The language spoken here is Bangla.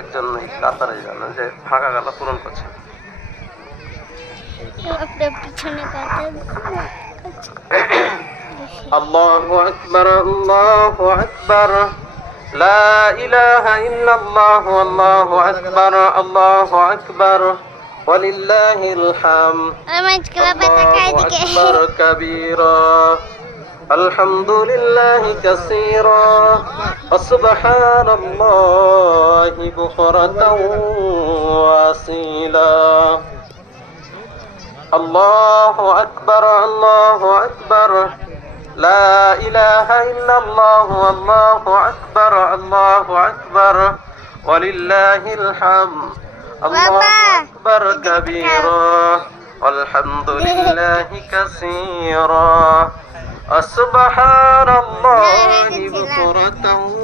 একজন কাতারে জানো যে ফাঁকা গালা পূরণ করছে। আল্লাহু আকবার, আল্লাহু আকবার, লা ইলাহা ইল্লাল্লাহু, আল্লাহু আকবার, আল্লাহু আকবার, ওয়ালিল্লাহিল হামদ। আল্লাহু আকবার কাবীরা, আলহামদুলিল্লাহি কাসীরা, সুবহানাল্লাহি বুকরাতাও ওয়া আসীলা। আল্লাহু আকবার, আল্লাহু আকবার, লা ইলাহা ইল্লাল্লাহু, আল্লাহু আকবার, আল্লাহু আকবার, ওয়ালিল্লাহিল হামদ। আল্লাহু আকবার কাবীরা, আলহামদুলিল্লাহি কাসীরা, সুবহানাল্লাহি বুকরাতাও